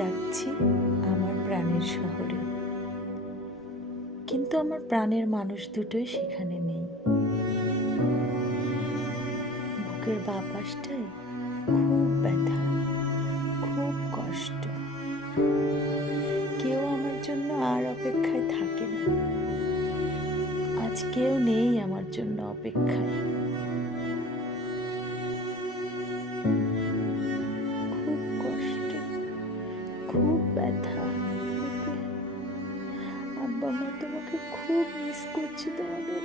যাচ্ছি আমার প্রাণের শহরে, কিন্তু আমার প্রাণের মানুষ দুটোই সেখানে নেই। বুকের বাঁ পাশটায় খুব ব্যথা, খুব কষ্ট। কেউ আমার জন্য আর অপেক্ষায় থাকে না। আজ কেউ নেই আমার জন্য অপেক্ষায়। খুব কষ্ট, খুব ব্যথা বুকে। আব্বা মা তোমাকে খুব মিস করছি তোমাদের।